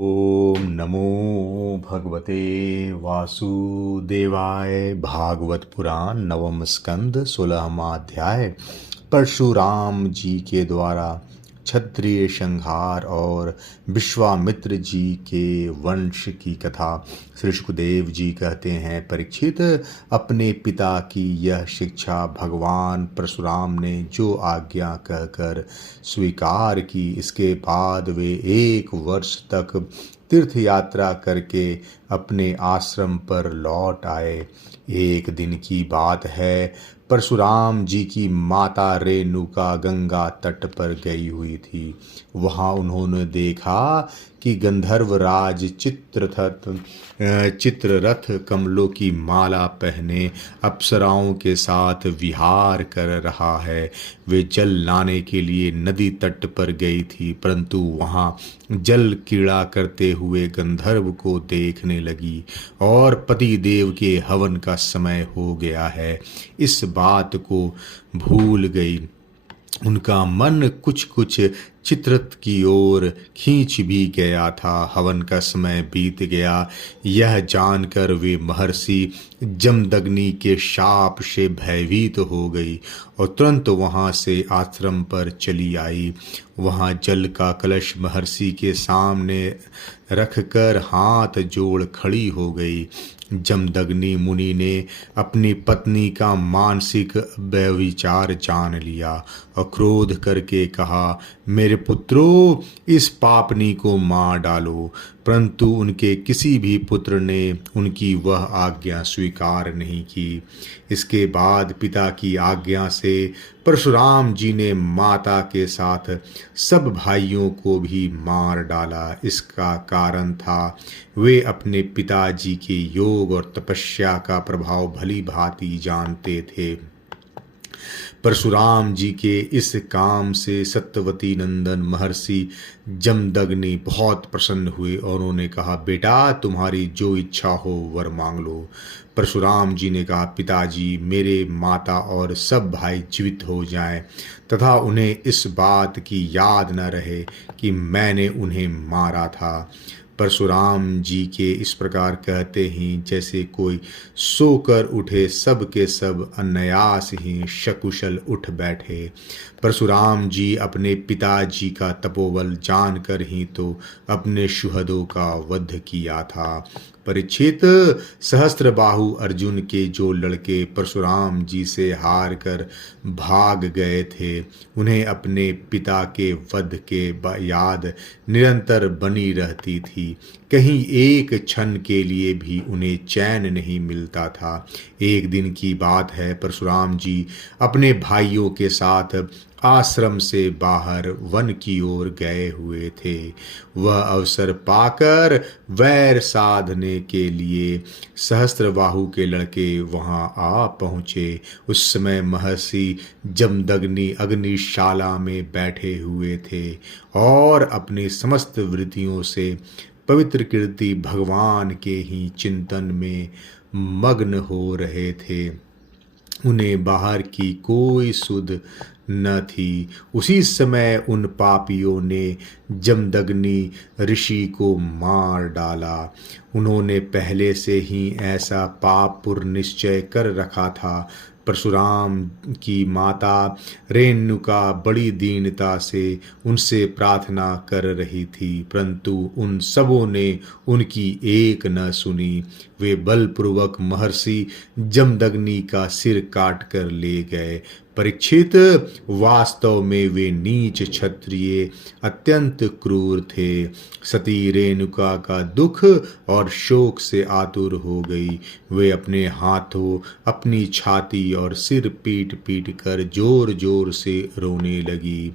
ओम नमो भगवते वासुदेवाय। भागवत पुराण नवम स्कंद 16वां अध्याय। परशुराम जी के द्वारा क्षत्रिय संहार और विश्वामित्र जी के वंश की कथा। श्री सुखदेव जी कहते हैं, परीक्षित, अपने पिता की यह शिक्षा भगवान परशुराम ने जो आज्ञा कहकर स्वीकार की, इसके बाद वे 1 वर्ष तक तीर्थ यात्रा करके अपने आश्रम पर लौट आए। एक दिन की बात है, परशुराम जी की माता रेणुका गंगा तट पर गई हुई थी। वहां उन्होंने देखा कि गंधर्वराज चित्ररथ कमलों की माला पहने अप्सराओं के साथ विहार कर रहा है। वे जल लाने के लिए नदी तट पर गई थी, परंतु वहां जल क्रीड़ा करते हुए गंधर्व को देखने लगी और पति देव के हवन का समय हो गया है, इस बात को भूल गई। उनका मन कुछ कुछ चित्ररथ की ओर खींच भी गया था। हवन का समय बीत गया, यह जानकर वे महर्षि जमदग्नि के शाप से भयभीत हो गई और तुरंत वहां से आश्रम पर चली आई। वहां जल का कलश महर्षि के सामने रखकर हाथ जोड़ खड़ी हो गई। जमदग्नि मुनि ने अपनी पत्नी का मानसिक व्यभिचार जान लिया और क्रोध करके कहा, मेरे पुत्रों, इस पापनी को मार डालो। परंतु उनके किसी भी पुत्र ने उनकी वह आज्ञा स्वीकार नहीं की। इसके बाद पिता की आज्ञा से परशुराम जी ने माता के साथ सब भाइयों को भी मार डाला। इसका कारण था, वे अपने पिताजी के योग और तपस्या का प्रभाव भली भांति जानते थे। परशुराम जी के इस काम से सत्यवती नंदन महर्षि जमदग्नि बहुत प्रसन्न हुए और उन्होंने कहा, बेटा, तुम्हारी जो इच्छा हो वर मांग लो। परशुराम जी ने कहा, पिताजी, मेरे माता और सब भाई जीवित हो जाएं तथा उन्हें इस बात की याद न रहे कि मैंने उन्हें मारा था। परशुराम जी के इस प्रकार कहते ही जैसे कोई सोकर उठे, सब के सब अनायास ही सकुशल उठ बैठे। परशुराम जी अपने पिताजी का तपोबल जानकर ही तो अपने सुहृदों का वध किया था। परीक्षित, सहस्त्रबाहु अर्जुन के जो लड़के परशुराम जी से हार कर भाग गए थे, उन्हें अपने पिता के वध के याद निरंतर बनी रहती थी। कहीं एक क्षण के लिए भी उन्हें चैन नहीं मिलता था। एक दिन की बात है, परशुराम जी अपने भाइयों के साथ आश्रम से बाहर वन की ओर गए हुए थे। वह अवसर पाकर वैर साधने के लिए सहस्त्रबाहु के लड़के वहां आ पहुँचे। उस समय महर्षि जमदग्नि अग्निशाला में बैठे हुए थे और अपनी समस्त वृत्तियों से पवित्र कीर्ति भगवान के ही चिंतन में मग्न हो रहे थे। उन्हें बाहर की कोई सुध न थी। उसी समय उन पापियों ने जमदग्नि ऋषि को मार डाला। उन्होंने पहले से ही ऐसा पाप पुर निश्चय कर रखा था। परशुराम की माता रेणुका बड़ी दीनता से उनसे प्रार्थना कर रही थी, परंतु उन सबों ने उनकी एक न सुनी। वे बलपूर्वक महर्षि जमदग्नि का सिर काट कर ले गए। परीक्षित, वास्तव में वे नीच क्षत्रिय अत्यंत क्रूर थे। सती रेणुका का दुख और शोक से आतुर हो गई। वे अपने हाथों अपनी छाती और सिर पीट पीट कर जोर जोर से रोने लगी।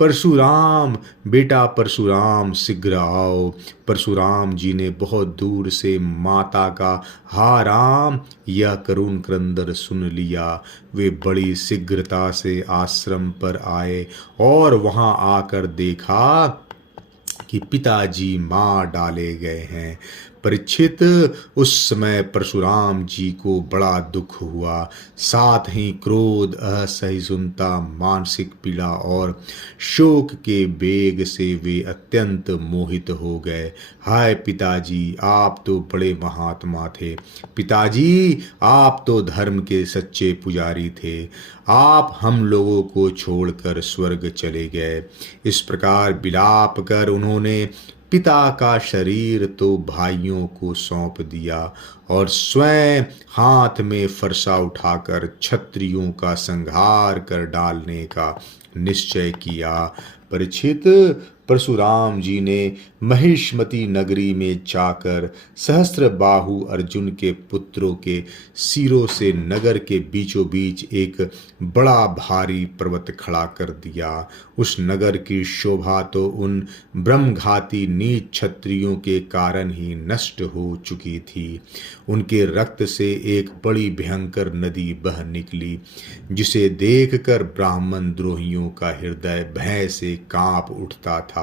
परशुराम, बेटा परशुराम, शीघ्र आओ। परशुराम जी ने बहुत दूर से माता का हा राम यह करुण क्रंदन सुन लिया। वे बड़ी शीघ्रता से आश्रम पर आए और वहां आकर देखा कि पिताजी मार डाले गए हैं। परीक्षित, उस समय परशुराम जी को बड़ा दुख हुआ, साथ ही क्रोध, असहिष्णुता, मानसिक पीड़ा और शोक के वेग से वे अत्यंत मोहित हो गए। हाय पिताजी, आप तो बड़े महात्मा थे। पिताजी, आप तो धर्म के सच्चे पुजारी थे। आप हम लोगों को छोड़कर स्वर्ग चले गए। इस प्रकार विलाप कर उन्होंने पिता का शरीर तो भाइयों को सौंप दिया और स्वयं हाथ में फरसा उठाकर क्षत्रियों का संहार कर डालने का निश्चय किया। परीक्षित, परशुराम जी ने महिष्मती नगरी में जाकर सहस्त्र बाहु अर्जुन के पुत्रों के सिरों से नगर के बीचों बीच एक बड़ा भारी पर्वत खड़ा कर दिया। उस नगर की शोभा तो उन ब्रह्मघाती नीच क्षत्रियों के कारण ही नष्ट हो चुकी थी। उनके रक्त से एक बड़ी भयंकर नदी बह निकली, जिसे देखकर ब्राह्मण द्रोहियों का हृदय भय से कांप उठता था।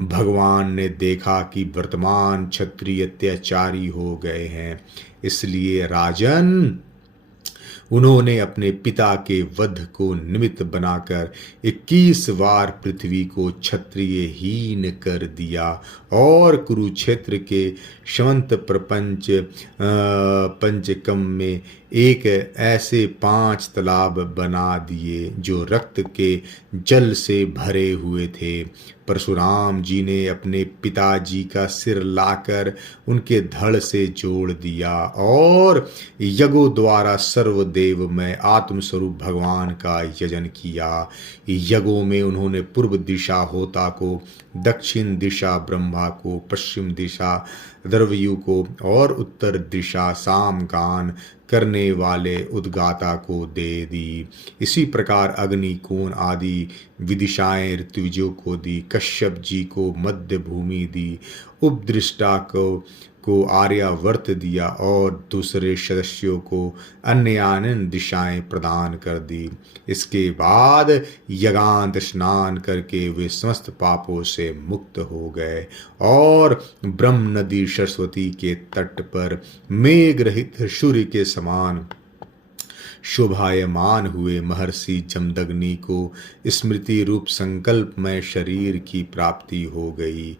भगवान ने देखा कि वर्तमान क्षत्रिय अत्याचारी हो गए हैं, इसलिए राजन, उन्होंने अपने पिता के वध को निमित्त बनाकर 21 बार पृथ्वी को क्षत्रियहीन कर दिया और कुरुक्षेत्र के शमंत प्रपंच पंचकम में एक ऐसे 5 तालाब बना दिए जो रक्त के जल से भरे हुए थे। परशुराम जी ने अपने पिताजी का सिर लाकर उनके धड़ से जोड़ दिया और यज्ञों द्वारा सर्वदेव में आत्मस्वरूप भगवान का यजन किया। यज्ञों में उन्होंने पूर्व दिशा होता को, दक्षिण दिशा ब्रह्मा को, पश्चिम दिशा द्रव्यु को और उत्तर दिशा सामगान करने वाले उद्गाता को दे दी। इसी प्रकार अग्नि, कोण आदि विदिशाएं ऋत्विजों को दी, कश्यप जी को मध्य भूमि दी, उपदृष्टा को आर्यावर्त दिया और दूसरे सदस्यों को अन्य दिशाएं प्रदान कर दी। इसके बाद यज्ञांत स्नान करके वे समस्त पापों से मुक्त हो गए और ब्रह्म नदी सरस्वती के तट पर मेघ रहित सूर्य के समान शोभायमान हुए। महर्षि जमदग्नि को स्मृति रूप संकल्पमय शरीर की प्राप्ति हो गई।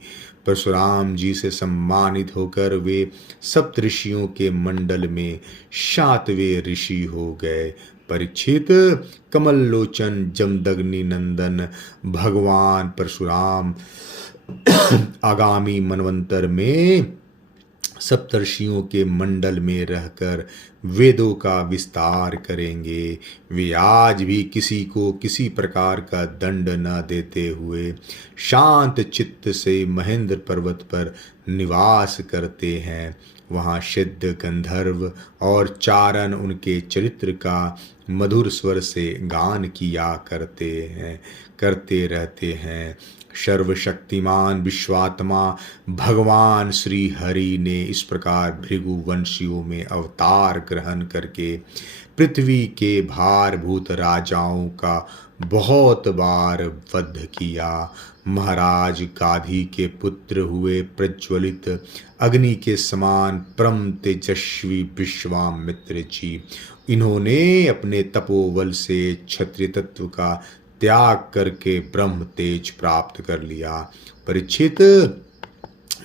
परशुराम जी से सम्मानित होकर वे सप्तऋषियों के मंडल में 7वें ऋषि हो गए। परीक्षित, कमल लोचन जमदग्नि नंदन भगवान परशुराम आगामी मनवंतर में सप्तर्षियों के मंडल में रहकर वेदों का विस्तार करेंगे। वे आज भी किसी को किसी प्रकार का दंड न देते हुए शांत चित्त से महेंद्र पर्वत पर निवास करते हैं। वहाँ सिद्ध, गंधर्व और चारण उनके चरित्र का मधुर स्वर से गान किया करते रहते हैं। सर्वशक्तिमान विश्वात्मा भगवान श्री हरि ने इस प्रकार भृगु वंशियों में अवतार ग्रहण करके पृथ्वी के भारभूत राजाओं का बहुत बार वध किया। महाराज गाधी के पुत्र हुए प्रज्वलित अग्नि के समान परम तेजस्वी विश्वामित्र जी, इन्होंने अपने तपोबल से क्षत्रिय तत्व का त्याग करके ब्रह्म तेज प्राप्त कर लिया। परीक्षित,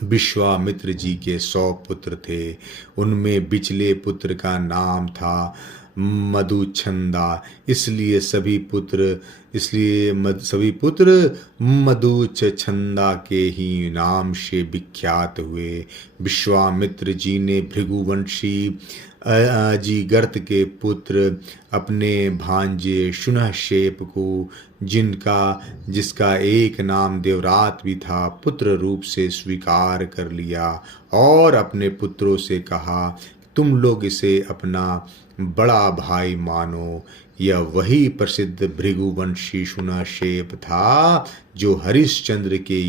विश्वामित्र जी के 100 पुत्र थे। उनमें बिचले पुत्र का नाम था मधुछंदा, इसलिए सभी पुत्र मधुछंदा के ही नाम से विख्यात हुए। विश्वामित्र जी ने भृगुवंशी अजिगर्त के पुत्र अपने भांजे शुनहशेप को, जिसका एक नाम देवरात भी था, पुत्र रूप से स्वीकार कर लिया और अपने पुत्रों से कहा, तुम लोग इसे अपना बड़ा भाई मानो। यह वही प्रसिद्ध भृगुवंशी शुनशेप था जो हरिश्चंद्र के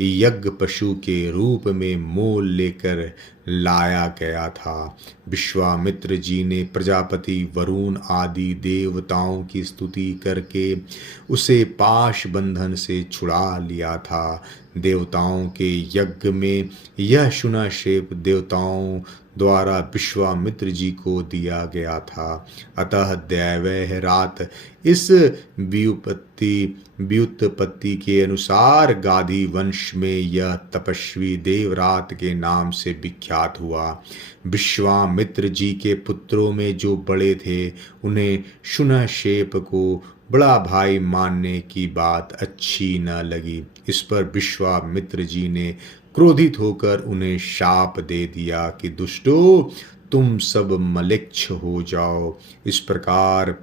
यज्ञ पशु के रूप में मोल लेकर लाया गया था। विश्वामित्र जी ने प्रजापति वरुण आदि देवताओं की स्तुति करके उसे पाश बंधन से छुड़ा लिया था। देवताओं के यज्ञ में यह शुनशेप देवताओं द्वारा विश्वामित्र जी को दिया गया था। अतः दैवह रात इस व्युत्पत्ति के अनुसार गाधी वंश में यह तपस्वी देवरात के नाम से विख्यात हुआ। विश्वामित्र जी के पुत्रों में जो बड़े थे उन्हें शुनशेप को बड़ा भाई मानने की बात अच्छी न लगी। इस पर विश्वामित्र जी ने क्रोधित होकर उन्हें शाप दे दिया कि दुष्टों, तुम सब मलेच्छ हो जाओ। इस प्रकार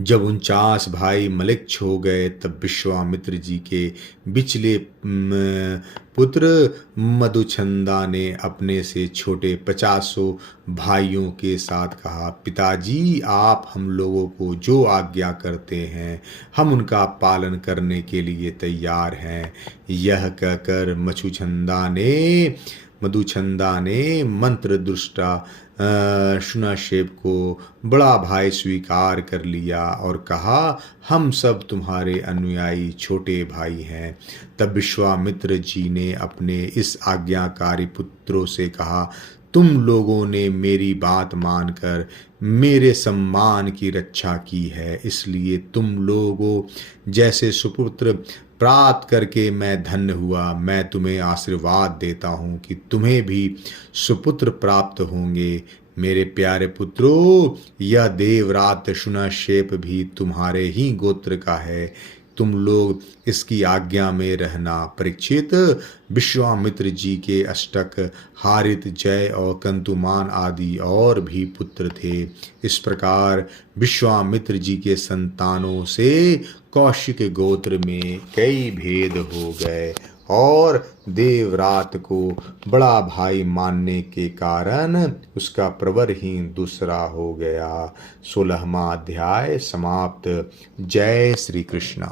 जब 49 भाई मलेच्छ हो गए तब विश्वामित्र जी के बिचले पुत्र मधुचंदा ने अपने से छोटे 50 भाइयों के साथ कहा, पिताजी आप हम लोगों को जो आज्ञा करते हैं हम उनका पालन करने के लिए तैयार हैं। यह कहकर मधुचंदा ने मंत्र दुष्टा शुनशेप को बड़ा भाई स्वीकार कर लिया और कहा, हम सब तुम्हारे अनुयायी छोटे भाई हैं। तब विश्वामित्र जी ने अपने इस आज्ञाकारी पुत्रों से कहा, तुम लोगों ने मेरी बात मानकर मेरे सम्मान की रक्षा की है, इसलिए तुम लोगों जैसे सुपुत्र प्राप्त करके मैं धन्य हुआ। मैं तुम्हें आशीर्वाद देता हूँ कि तुम्हें भी सुपुत्र प्राप्त होंगे। मेरे प्यारे पुत्रों, यह देवरात शुनशेप भी तुम्हारे ही गोत्र का है। तुम लोग इसकी आज्ञा में रहना। परीक्षित, विश्वामित्र जी के अष्टक, हारित, जय और कंतुमान आदि और भी पुत्र थे। इस प्रकार विश्वामित्र जी के संतानों से कौशिक गोत्र में कई भेद हो गए और देवरात को बड़ा भाई मानने के कारण उसका प्रवर ही दूसरा हो गया। 16वां अध्याय समाप्त। जय श्री कृष्ण।